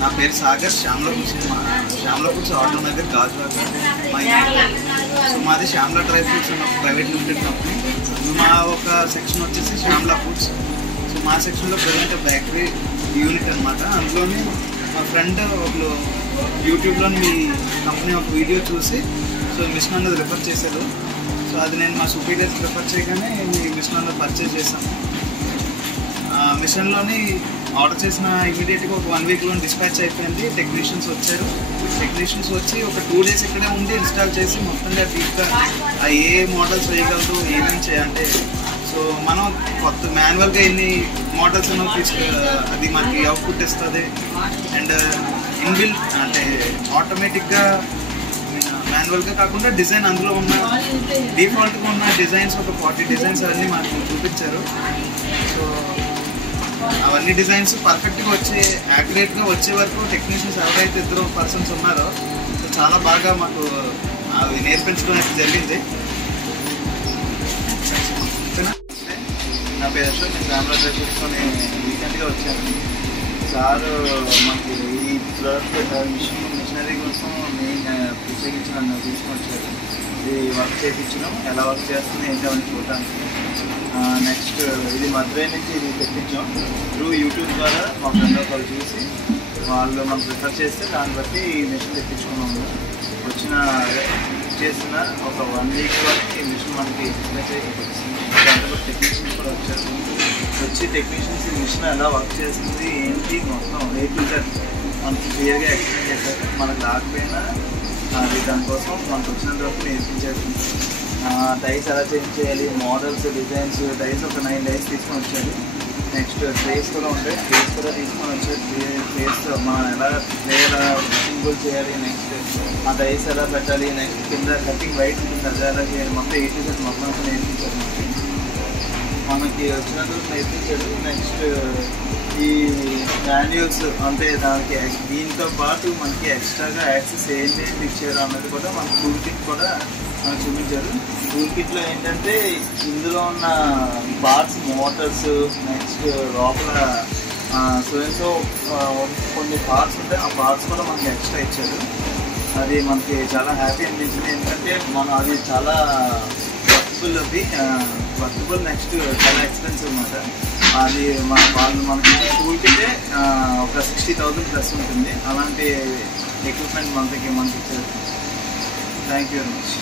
నా పేరు సాగర్. శ్యామల ఫుడ్స్ ఆటోనగర్ గాజువాక మా సో మాది Shyamala dry fruits private limited company. మా ఒక సెక్షన్ వచ్చేసి శ్యామల ఫుడ్స్. సో మా సెక్షన్లో ప్రజెంట్ బేకరీ యూనిట్ అనమాట. అందులోనే మా ఫ్రెండ్ ఒకళ్ళు యూట్యూబ్లో మీ కంపెనీ ఒక వీడియో చూసి సో మిషన్ అన్నది రిఫర్ చేశారు. సో అది నేను మా సుపీరియర్స్ రిఫర్ చేయగానే మీ మిషన్ అన్నది పర్చేజ్ చేశాను. మిషన్లోని ఆర్డర్ చేసిన ఇమీడియట్గా ఒక 1 వీక్లో డిస్పాచ్ అయిపోయింది. టెక్నీషియన్స్ వచ్చారు. టెక్నీషియన్స్ వచ్చి ఒక 2 డేస్ ఇక్కడే ఉండి ఇన్స్టాల్ చేసి మొత్తంగా డీప్గా ఏ మోడల్స్ వేయగలదు ఏమేమి చేయాలంటే సో మనం కొత్త మాన్యువల్గా ఎన్ని మోడల్స్ ఏమో అది మనకి అవుట్పుట్ ఇస్తుంది. అండ్ ఇన్బిల్ట్ అంటే ఆటోమేటిక్గా మాన్యువల్గా కాకుండా డిజైన్ అందులో ఉన్న డిఫాల్ట్గా ఉన్న డిజైన్స్ ఒక 40 డిజైన్స్ అవన్నీ మనకి చూపించారు. సో అవన్నీ డిజైన్స్ పర్ఫెక్ట్గా వచ్చే యాక్యురేట్గా వచ్చే వరకు టెక్నీషియన్స్ ఎవరైతే 2 పర్సన్స్ ఉన్నారో సో చాలా బాగా మాకు అవి నేర్పించడం అయితే జరిగింది. నా పేరు అశోక్. నేను శ్యామల డ్రై ఫ్రూట్స్ని రీసెంట్గా వచ్చాను. సార్ మాకు ఈ మిషనరీ కోసం మెయిన్ ప్రత్యేకించి నన్ను తీసుకొని వచ్చారు. ఇది వర్క్ చేయించడం ఎలా వర్క్ చేస్తుంది ఏంటి అని చూడడానికి. నెక్స్ట్ ఇది మదురై నుంచి ఇది తెప్పించాం. త్రూ యూట్యూబ్ ద్వారా మా ఫ్రెండ్ ఒకరు చూసి వాళ్ళు మనకు రిఫర్ చేస్తే దాన్ని బట్టి ఈ మిషన్ తెప్పించుకున్నాము. చేసిన ఒక 1 వీక్ వరకు ఈ మిషన్ మనకి డిస్పాచ్ అయిపోతుంది. దాంట్లో టెక్నీషియన్స్ కూడా వచ్చారు. వచ్చి టెక్నీషియన్స్ ఈ మిషన్ ఎలా వర్క్ చేస్తుంది ఏంటి మొత్తం A to Z మనకి క్లియర్గా ఎక్స్ప్లెయిన్ చేశారు. మనకు రాకపోయినా అది దానికోసం మనకు వచ్చినంత వరకు నేర్పించారు. డైస్ ఎలా చేంజ్ చేయాలి, మోడల్స్, డిజైన్స్, డైస్ ఒక 9 డైస్ తీసుకొని వచ్చారు. నెక్స్ట్ ట్రేస్ కూడా ఉంటాయి. ట్రేస్ కూడా తీసుకొని వచ్చారు. ట్రేస్ మనం ఎలా సింబుల్ చేయాలి, నెక్స్ట్ ఆ డైస్ ఎలా పెట్టాలి, నెక్స్ట్ కింద కటింగ్ వైట్ ఉంటుంది అది ఎలా చేయాలి, మొత్తం A to Z మొత్తం అంతా నేర్పించారు. మనకి వచ్చినంత వరకు నేర్పించాడు. నెక్స్ట్ ఈ మాన్యువల్స్ అంటే దానికి దీంతో పాటు మనకి ఎక్స్ట్రాగా యాక్సెస్ ఏంటి ఇచ్చారు అన్నది కూడా మనకి టూల్ కిట్ కూడా మనకు చూపించారు. టూల్ కిట్లో ఏంటంటే ఇందులో ఉన్న పార్ట్స్, మోటార్స్, నెక్స్ట్ లోపల సో కొన్ని పార్ట్స్ ఉంటాయి. ఆ పార్ట్స్ కూడా మనకి ఎక్స్ట్రా ఇచ్చారు. అది మనకి చాలా హ్యాపీ అనిపించింది. ఎందుకంటే మనం అది చాలా వర్కబుల్ నెక్స్ట్ చాలా ఎక్స్పెన్సివ్ అనమాట. అది వాళ్ళు మనకి టూల్ కిటే ఒక 60,000 ప్లస్ ఉంటుంది. అలాంటి ఎక్విప్మెంట్ మనకి ఇచ్చారు. Thank you very much.